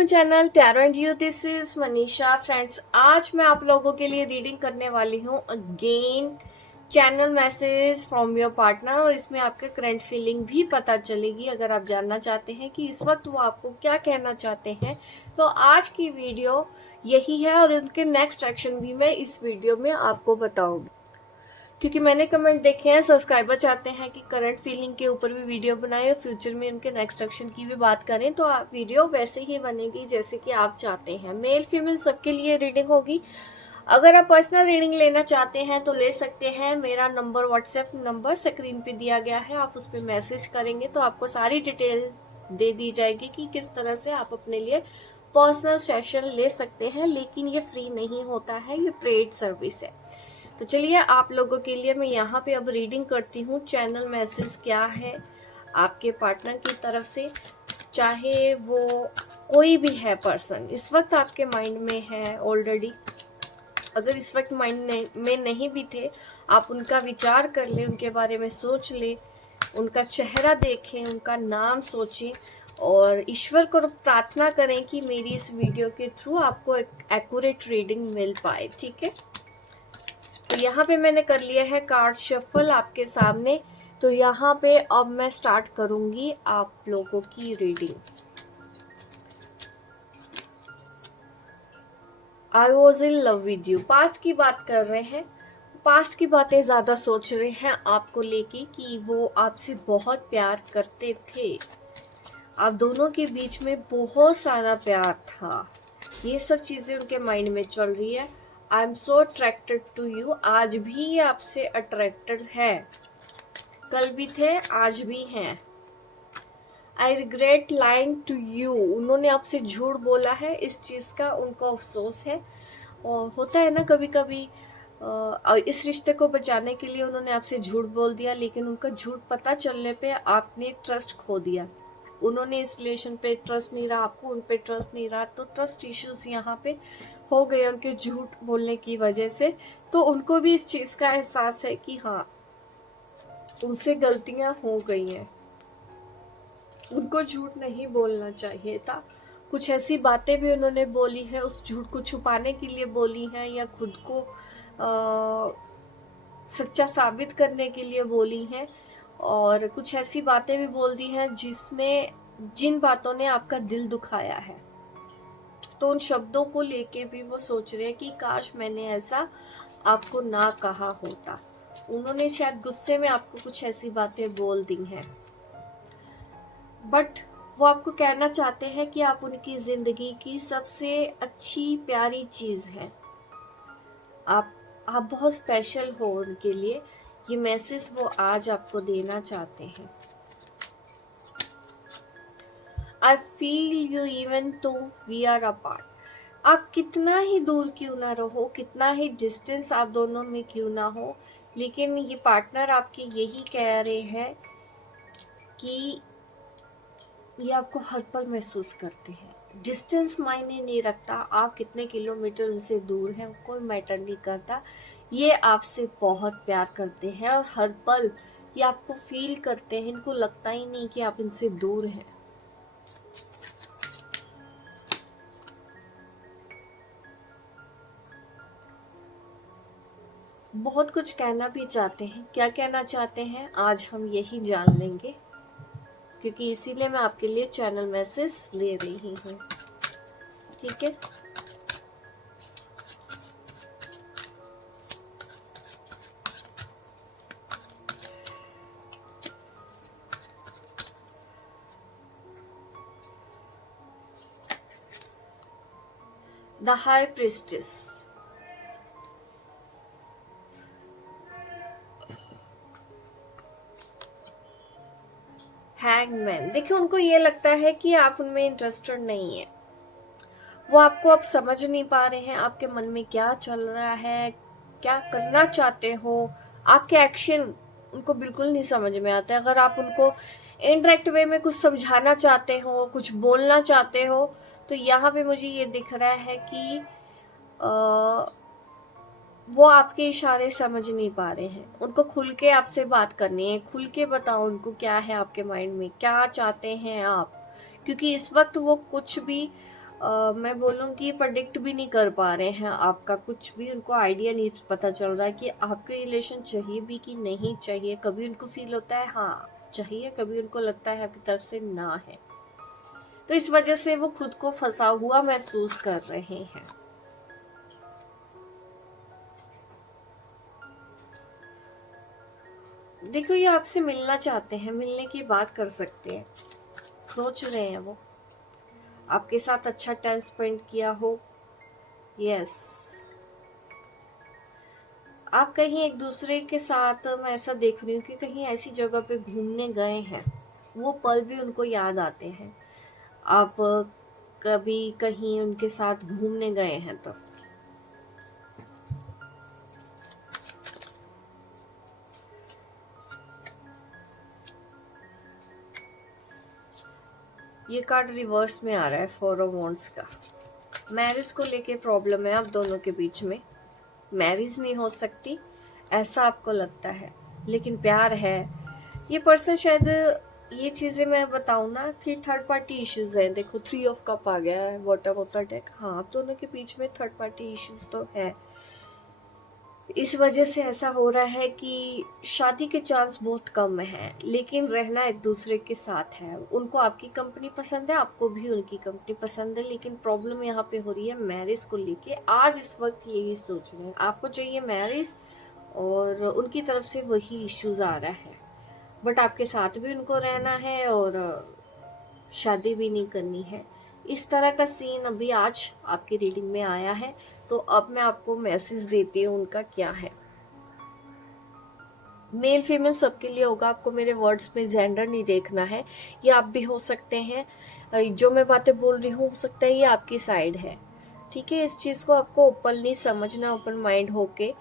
My channel tarot and you. This is Manisha. Friends, आज मैं आप लोगों के लिए रीडिंग करने वाली हूँ again channel message from your partner, और इसमें आपके करंट फीलिंग भी पता चलेगी अगर आप जानना चाहते हैं कि इस वक्त वो आपको क्या कहना चाहते हैं। तो आज की वीडियो यही है और उनके नेक्स्ट एक्शन भी मैं इस वीडियो में आपको बताऊंगी, क्योंकि मैंने कमेंट देखे हैं, सब्सक्राइबर चाहते हैं कि करंट फीलिंग के ऊपर भी वीडियो बनाए और फ्यूचर में उनके नेक्स्ट एक्शन की भी बात करें। तो वीडियो वैसे ही बनेगी जैसे कि आप चाहते हैं। मेल फीमेल सबके लिए रीडिंग होगी। अगर आप पर्सनल रीडिंग लेना चाहते हैं तो ले सकते हैं। मेरा नंबर, व्हाट्सएप नंबर स्क्रीन पे दिया गया है, आप उस पर मैसेज करेंगे तो आपको सारी डिटेल दे दी जाएगी कि किस तरह से आप अपने लिए पर्सनल सेशन ले सकते हैं। लेकिन ये फ्री नहीं होता है, ये पेड सर्विस है। तो चलिए, आप लोगों के लिए मैं यहाँ पे अब रीडिंग करती हूँ चैनल मैसेज क्या है आपके पार्टनर की तरफ से। चाहे वो कोई भी है पर्सन इस वक्त आपके माइंड में है ऑलरेडी, अगर इस वक्त माइंड में नहीं भी थे, आप उनका विचार कर ले, उनके बारे में सोच ले, उनका चेहरा देखें, उनका नाम सोचें और ईश्वर को प्रार्थना करें कि मेरी इस वीडियो के थ्रू आपको एक एक्यूरेट रीडिंग मिल पाए। ठीक है, तो यहाँ पे मैंने कर लिया है कार्ड शफल आपके सामने। तो यहाँ पे अब मैं स्टार्ट करूंगी आप लोगों की reading. I was in love with you, past की बात कर रहे हैं, पास्ट की बातें ज्यादा सोच रहे हैं आपको लेके कि वो आपसे बहुत प्यार करते थे, आप दोनों के बीच में बहुत सारा प्यार था। ये सब चीजें उनके माइंड में चल रही है। I am so attracted to you, आज भी ये आपसे अट्रैक्टेड है, कल भी थे, आज भी हैं। I regret lying to you, उन्होंने आपसे झूठ बोला है, इस चीज़ का उनको अफसोस है। और होता है ना कभी कभी, इस रिश्ते को बचाने के लिए उन्होंने आपसे झूठ बोल दिया, लेकिन उनका झूठ पता चलने पे आपने ट्रस्ट खो दिया। उन्होंने इस रिलेशन पे ट्रस्ट नहीं रहा, आपको उन पे ट्रस्ट नहीं रहा, तो ट्रस्ट इश्यूज यहाँ पे हो गए उनके झूठ बोलने की वजह से। तो उनको भी इस चीज़ का एहसास है कि हाँ, उनसे गलतियां हो गई हैं, उनको झूठ नहीं बोलना चाहिए था। कुछ ऐसी बातें भी उन्होंने बोली है, उस झूठ को छुपाने के लिए बोली हैं, या खुद को सच्चा साबित करने के लिए बोली हैं। और कुछ ऐसी बातें भी बोल दी हैं जिन बातों ने आपका दिल दुखाया है। तो उन शब्दों को लेके भी वो सोच रहे हैं कि काश मैंने ऐसा आपको ना कहा होता। उन्होंने शायद गुस्से में आपको कुछ ऐसी बातें बोल दी हैं, बट वो आपको कहना चाहते हैं कि आप उनकी जिंदगी की सबसे अच्छी प्यारी चीज हैं। आप बहुत स्पेशल हो उनके लिए। ये मैसेज वो आज आपको देना चाहते हैं। आई फील यू इवन तो वी आर अपार्ट, आप कितना ही दूर क्यों ना रहो, कितना ही डिस्टेंस आप दोनों में क्यों ना हो, लेकिन ये पार्टनर आपके यही कह रहे हैं कि ये आपको हर पल महसूस करते हैं। डिस्टेंस मायने नहीं रखता, आप कितने किलोमीटर उनसे दूर हैं, कोई मैटर नहीं करता। ये आपसे बहुत प्यार करते हैं और हर पल ये आपको फील करते हैं। इनको लगता ही नहीं कि आप इनसे दूर हैं। बहुत कुछ कहना भी चाहते हैं, क्या कहना चाहते हैं आज हम यही जान लेंगे, क्योंकि इसीलिए मैं आपके लिए चैनल मैसेज दे रही हूँ। ठीक है, द हाई प्रिस्टेस, हैंगमैन। देखिए, उनको ये लगता है कि आप उनमें इंटरेस्टेड नहीं है। वो आपको अब समझ नहीं पा रहे हैं, आपके मन में क्या चल रहा है, क्या करना चाहते हो। आपके एक्शन उनको बिल्कुल नहीं समझ में आते। अगर आप उनको इनडायरेक्ट वे में कुछ समझाना चाहते हो, कुछ बोलना चाहते हो, तो यहाँ पे मुझे ये दिख रहा है कि वो आपके इशारे समझ नहीं पा रहे हैं। उनको खुल के आपसे बात करनी है, खुल के बताओ उनको क्या है आपके माइंड में, क्या चाहते हैं आप, क्योंकि इस वक्त वो कुछ भी मैं बोलूँगी प्रेडिक्ट भी नहीं कर पा रहे हैं आपका कुछ भी, उनको आइडिया नहीं पता चल रहा है कि आपके रिलेशन चाहिए भी कि नहीं चाहिए। कभी उनको फील होता है हाँ चाहिए, कभी उनको लगता है आपकी तरफ से ना है। तो इस वजह से वो खुद को फंसा हुआ महसूस कर रहे हैं। देखो ये आपसे मिलना चाहते हैं, मिलने की बात कर सकते हैं, सोच रहे हैं वो आपके साथ अच्छा टाइम स्पेंड किया हो। यस, आप कहीं एक दूसरे के साथ, मैं ऐसा देख रही हूँ कि कहीं ऐसी जगह पे घूमने गए हैं, वो पल भी उनको याद आते हैं। आप कभी कहीं उनके साथ घूमने गए हैं तो ये कार्ड रिवर्स में आ रहा है, 4 ऑफ वांड्स का। मैरिज को लेके प्रॉब्लम है आप दोनों के बीच में, मैरिज नहीं हो सकती ऐसा आपको लगता है, लेकिन प्यार है। ये पर्सन शायद, ये चीजें मैं बताऊं ना कि थर्ड पार्टी इश्यूज हैं। देखो 3 ऑफ कप आ गया है, बॉटम ऑफ द डेक। हाँ, आप दोनों के बीच में थर्ड पार्टी इश्यूज तो है। इस वजह से ऐसा हो रहा है कि शादी के चांस बहुत कम है, लेकिन रहना एक दूसरे के साथ है। उनको आपकी कंपनी पसंद है, आपको भी उनकी कंपनी पसंद है, लेकिन प्रॉब्लम यहाँ पे हो रही है मैरिज को लेके। आज इस वक्त यही सोच रहे हैं, आपको चाहिए मैरिज और उनकी तरफ से वही इश्यूज आ रहा है। बट आपके साथ भी उनको रहना है और शादी भी नहीं करनी है। इस तरह का सीन अभी आज आपकी रीडिंग में आया है। तो अब मैं आपको मैसेज देती हूँ उनका क्या है। मेल फीमेल सबके लिए होगा, आपको मेरे वर्ड्स में जेंडर नहीं देखना है। ये आप भी हो सकते हैं, जो मैं बातें बोल रही हूँ हो सकता है ये आपकी साइड है। ठीक है, इस चीज़ को आपको ओपनली समझना, ओपन माइंड होके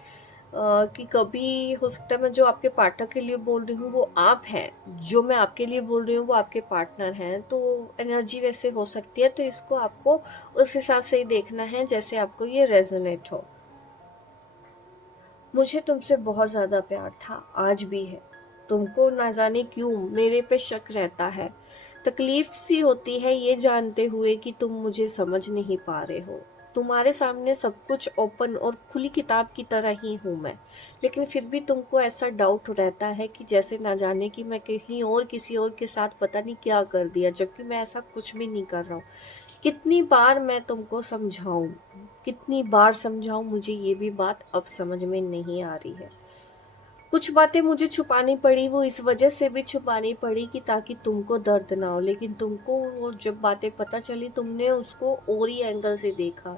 कि कभी हो सकता है मैं जो आपके पार्टनर के लिए बोल रही हूँ वो आप हैं, जो मैं आपके लिए बोल रही हूँ वो आपके पार्टनर हैं। तो एनर्जी वैसे हो सकती है, तो इसको आपको उस हिसाब से ही देखना है जैसे आपको ये रेजोनेट हो। मुझे तुमसे बहुत ज़्यादा प्यार था, आज भी है। तुमको ना जाने क्यों मेरे पे शक रहता है। तकलीफ सी होती है ये जानते हुए कि तुम मुझे समझ नहीं पा रहे हो। तुम्हारे सामने सब कुछ ओपन और खुली किताब की तरह ही हूँ मैं, लेकिन फिर भी तुमको ऐसा डाउट रहता है कि जैसे ना जाने कि मैं कहीं और किसी और के साथ पता नहीं क्या कर दिया, जबकि मैं ऐसा कुछ भी नहीं कर रहा हूँ। कितनी बार मैं तुमको समझाऊं, कितनी बार समझाऊं, मुझे ये भी बात अब समझ में नहीं आ रही है। कुछ बातें मुझे छुपानी पड़ी, वो इस वजह से भी छुपानी पड़ी कि ताकि तुमको दर्द ना हो, लेकिन तुमको वो जब बातें पता चली तुमने उसको और ही एंगल से देखा।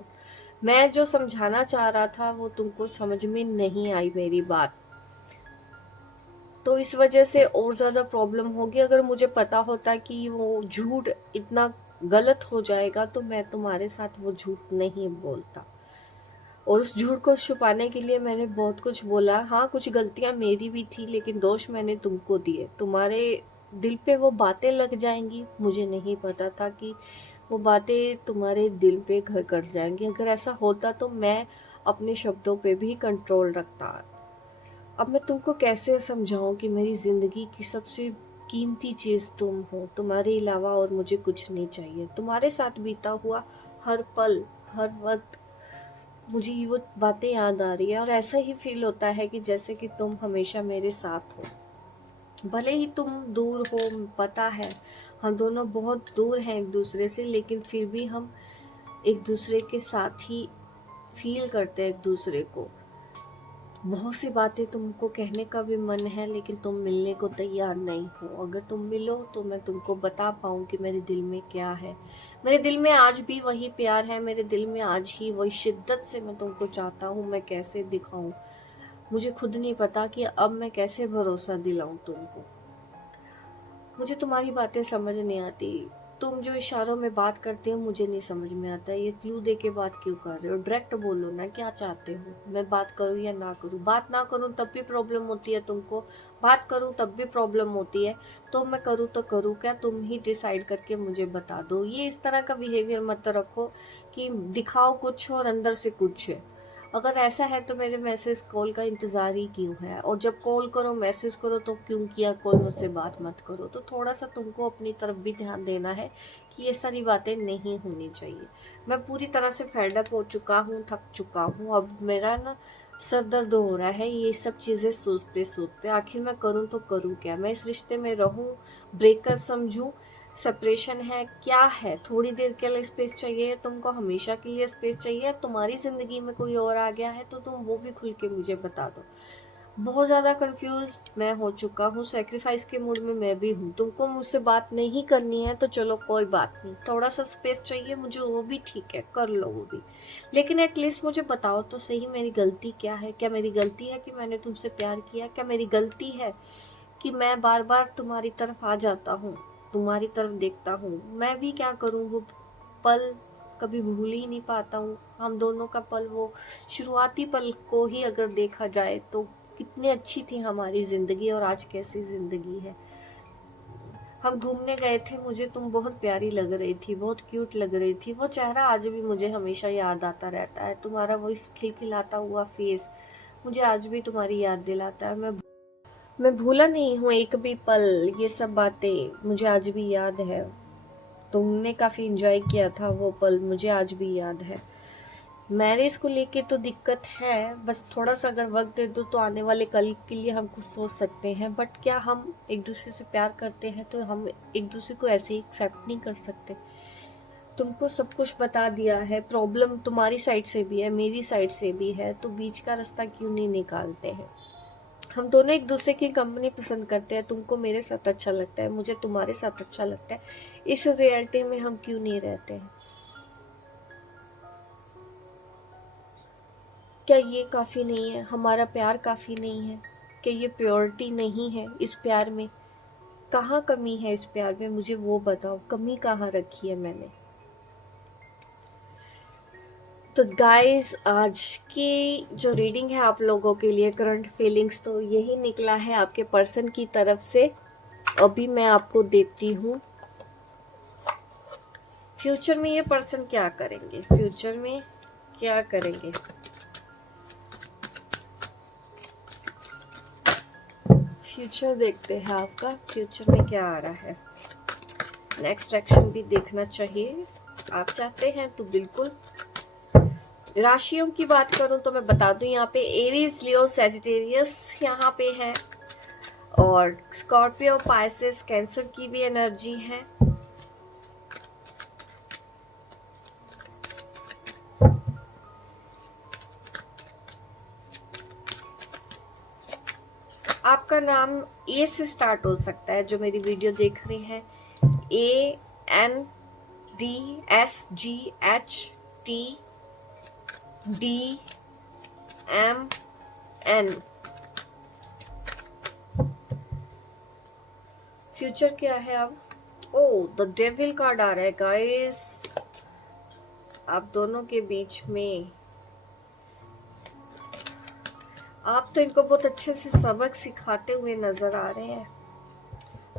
मैं जो समझाना चाह रहा था वो तुमको समझ में नहीं आई मेरी बात, तो इस वजह से और ज़्यादा प्रॉब्लम होगी। अगर मुझे पता होता कि वो झूठ इतना गलत हो जाएगा तो मैं तुम्हारे साथ वो झूठ नहीं बोलता। और उस झूठ को छुपाने के लिए मैंने बहुत कुछ बोला। हाँ, कुछ गलतियां मेरी भी थी, लेकिन दोष मैंने तुमको दिए। तुम्हारे दिल पे वो बातें लग जाएंगी, मुझे नहीं पता था कि वो बातें तुम्हारे दिल पे घर कर जाएंगी। अगर ऐसा होता तो मैं अपने शब्दों पे भी कंट्रोल रखता। अब मैं तुमको कैसे समझाऊं कि मेरी जिंदगी की सबसे कीमती चीज तुम हो, तुम्हारे अलावा और मुझे कुछ नहीं चाहिए। तुम्हारे साथ बीता हुआ हर पल, हर वक्त मुझे वो बातें याद आ रही है, और ऐसा ही फील होता है कि जैसे कि तुम हमेशा मेरे साथ हो। भले ही तुम दूर हो, पता है हम दोनों बहुत दूर हैं एक दूसरे से, लेकिन फिर भी हम एक दूसरे के साथ ही फील करते हैं एक दूसरे को। बहुत सी बातें तुमको कहने का भी मन है, लेकिन तुम मिलने को तैयार नहीं हो। अगर तुम मिलो तो मैं तुमको बता पाऊँ कि मेरे दिल में क्या है। मेरे दिल में आज भी वही प्यार है, मेरे दिल में आज ही वही शिद्दत से मैं तुमको चाहता हूँ। मैं कैसे दिखाऊं, मुझे खुद नहीं पता कि अब मैं कैसे भरोसा दिलाऊं तुमको। मुझे तुम्हारी बातें समझ नहीं आती। तुम जो इशारों में बात करते हो मुझे नहीं समझ में आता। ये क्लू दे के बात क्यों कर रहे हो? डायरेक्ट बोलो ना, क्या चाहते हो? मैं बात करूं या ना करूं? बात ना करूं तब भी प्रॉब्लम होती है तुमको, बात करूं तब भी प्रॉब्लम होती है। तो मैं करूं तो करूं क्या? तुम ही डिसाइड करके मुझे बता दो। ये इस तरह का बिहेवियर मत रखो कि दिखाओ कुछ और अंदर से कुछ है। अगर ऐसा है तो मेरे मैसेज कॉल का इंतज़ार ही क्यों है, और जब कॉल करो मैसेज करो तो क्यों किया, कोई मुझसे बात मत करो। तो थोड़ा सा तुमको अपनी तरफ भी ध्यान देना है कि ये सारी बातें नहीं होनी चाहिए। मैं पूरी तरह से फेड अप हो चुका हूँ, थक चुका हूँ। अब मेरा ना सर दर्द हो रहा है ये सब चीज़ें सोचते सोचते। आखिर मैं करूँ तो करूँ क्या? मैं इस रिश्ते में रहूँ, ब्रेकअप समझूँ, सेपरेशन है, क्या है? थोड़ी देर के लिए स्पेस चाहिए तुमको, हमेशा के लिए स्पेस चाहिए? तुम्हारी ज़िंदगी में कोई और आ गया है तो तुम वो भी खुल के मुझे बता दो। बहुत ज़्यादा कंफ्यूज मैं हो चुका हूँ, सेक्रीफाइस के मूड में मैं भी हूँ। तुमको मुझसे बात नहीं करनी है तो चलो कोई बात नहीं, थोड़ा सा स्पेस चाहिए मुझे, वो भी ठीक है, कर लो वो भी। लेकिन एटलीस्ट मुझे बताओ तो सही, मेरी गलती क्या है? क्या मेरी गलती है कि मैंने तुमसे प्यार किया? क्या मेरी गलती है कि मैं बार बार तुम्हारी तरफ आ जाता हूँ, तुम्हारी तरफ देखता हूँ? मैं भी क्या करूँ, वो पल कभी भूल ही नहीं पाता हूँ। हम दोनों का पल, वो शुरुआती पल को ही अगर देखा जाए तो कितनी अच्छी थी हमारी ज़िंदगी, और आज कैसी ज़िंदगी है। हम घूमने गए थे, मुझे तुम बहुत प्यारी लग रही थी, बहुत क्यूट लग रही थी। वो चेहरा आज भी मुझे हमेशा याद आता रहता है, तुम्हारा वही खिलखिलाता हुआ फेस मुझे आज भी तुम्हारी याद दिलाता है। मैं भूला नहीं हूँ एक भी पल, ये सब बातें मुझे आज भी याद है। तुमने काफ़ी इंजॉय किया था वो पल, मुझे आज भी याद है। मैरिज को लेके तो दिक्कत है, बस थोड़ा सा अगर वक्त दे दो तो आने वाले कल के लिए हम कुछ सोच सकते हैं। बट क्या हम एक दूसरे से प्यार करते हैं तो हम एक दूसरे को ऐसे ही एक्सेप्ट नहीं कर सकते? तुमको सब कुछ बता दिया है, प्रॉब्लम तुम्हारी साइड से भी है, मेरी साइड से भी है, तो बीच का रास्ता क्यों नहीं निकालते हैं? हम दोनों एक दूसरे की कंपनी पसंद करते हैं, तुमको मेरे साथ अच्छा लगता है, मुझे तुम्हारे साथ अच्छा लगता है। इस रियलिटी में हम क्यों नहीं रहते हैं? क्या ये काफ़ी नहीं है? हमारा प्यार काफ़ी नहीं है? क्या ये प्योरिटी नहीं है इस प्यार में? कहाँ कमी है इस प्यार में, मुझे वो बताओ, कमी कहाँ रखी है मैंने? तो गाइस, आज की जो रीडिंग है आप लोगों के लिए, करंट फीलिंग्स, तो यही निकला है आपके पर्सन की तरफ से। अभी मैं आपको देती हूँ फ्यूचर में ये पर्सन क्या करेंगे, फ्यूचर में क्या करेंगे। फ्यूचर देखते हैं आपका, फ्यूचर में क्या आ रहा है। नेक्स्ट एक्शन भी देखना चाहिए, आप चाहते हैं तो बिल्कुल। राशियों की बात करूं तो मैं बता दूं, यहाँ पे एरीज, लियो, सैजिटेरियस यहाँ पे है, और स्कॉर्पियो, पाइसेस, कैंसर की भी एनर्जी है। आपका नाम ए से स्टार्ट हो सकता है, जो मेरी वीडियो देख रहे हैं। ANDSGHTDMN। फ्यूचर क्या है अब? ओ, द डेविल कार्ड आ रहा है गाइस। आप दोनों के बीच में, आप तो इनको बहुत अच्छे से सबक सिखाते हुए नजर आ रहे हैं।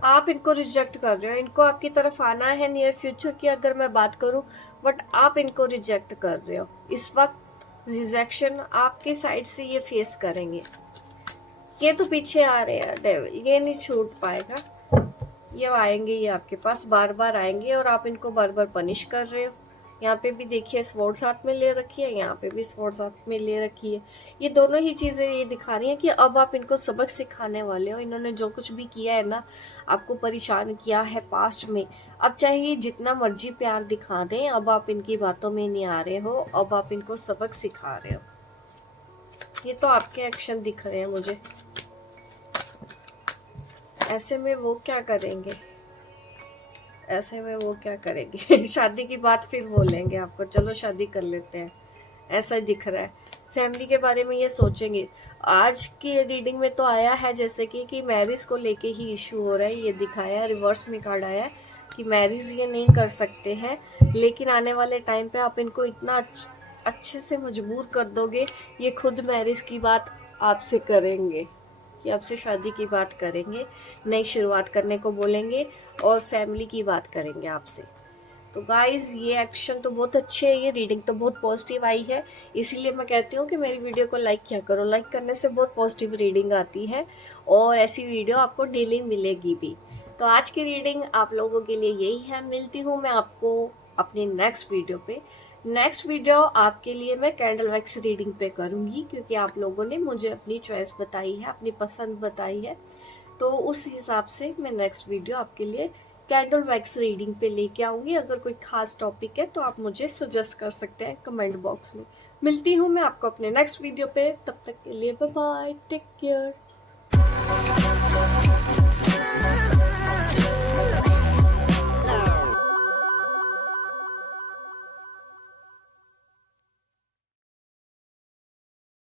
आप इनको रिजेक्ट कर रहे हो, इनको आपकी तरफ आना है नियर फ्यूचर की अगर मैं बात करूं, बट आप इनको रिजेक्ट कर रहे हो। इस वक्त रिजेक्शन आपकी साइड से ये फेस करेंगे। ये तो पीछे आ रहे हैं डेविल, ये नहीं छूट पाएगा, ये आएंगे, ये आपके पास बार बार आएंगे, और आप इनको बार बार पनिश कर रहे हो। यहाँ पे भी देखिए स्वॉर्ड साथ में ले रखी है, यहाँ पे भी स्वॉर्ड साथ में ले रखी है। ये दोनों ही चीज़ें ये दिखा रही हैं कि अब आप इनको सबक सिखाने वाले हो। इन्होंने जो कुछ भी किया है ना, आपको परेशान किया है पास्ट में, अब चाहे ये जितना मर्जी प्यार दिखा दें, अब आप इनकी बातों में नहीं आ रहे हो, अब आप इनको सबक सिखा रहे हो। ये तो आपके एक्शन दिख रहे हैं मुझे। ऐसे में वो क्या करेंगे, ऐसे में वो क्या करेंगे शादी की बात फिर बोलेंगे आपको, चलो शादी कर लेते हैं, ऐसा ही दिख रहा है। फैमिली के बारे में ये सोचेंगे। आज की रीडिंग में तो आया है जैसे कि मैरिज को लेके ही इशू हो रहा है, ये दिखाया है, रिवर्स में कार्ड आया है कि मैरिज ये नहीं कर सकते हैं, लेकिन आने वाले टाइम पे आप इनको इतना अच्छे से मजबूर कर दोगे, ये खुद मैरिज की बात आपसे करेंगे, कि आपसे शादी की बात करेंगे, नई शुरुआत करने को बोलेंगे, और फैमिली की बात करेंगे आपसे। तो गाइज ये एक्शन तो बहुत अच्छे है, ये रीडिंग तो बहुत पॉजिटिव आई है, इसीलिए मैं कहती हूँ कि मेरी वीडियो को लाइक किया करो। लाइक करने से बहुत पॉजिटिव रीडिंग आती है और ऐसी वीडियो आपको डेली मिलेगी भी। तो आज की रीडिंग आप लोगों के लिए यही है। मिलती हूँ मैं आपको अपनी नेक्स्ट वीडियो पे। नेक्स्ट वीडियो आपके लिए मैं कैंडल वैक्स रीडिंग पे करूँगी, क्योंकि आप लोगों ने मुझे अपनी चॉइस बताई है, अपनी पसंद बताई है। तो उस हिसाब से मैं नेक्स्ट वीडियो आपके लिए कैंडल वैक्स रीडिंग पे लेके आऊँगी। अगर कोई खास टॉपिक है तो आप मुझे सजेस्ट कर सकते हैं कमेंट बॉक्स में। मिलती हूँ मैं आपको अपने नेक्स्ट वीडियो पे, तब तक के लिए बाय बाय, टेक केयर।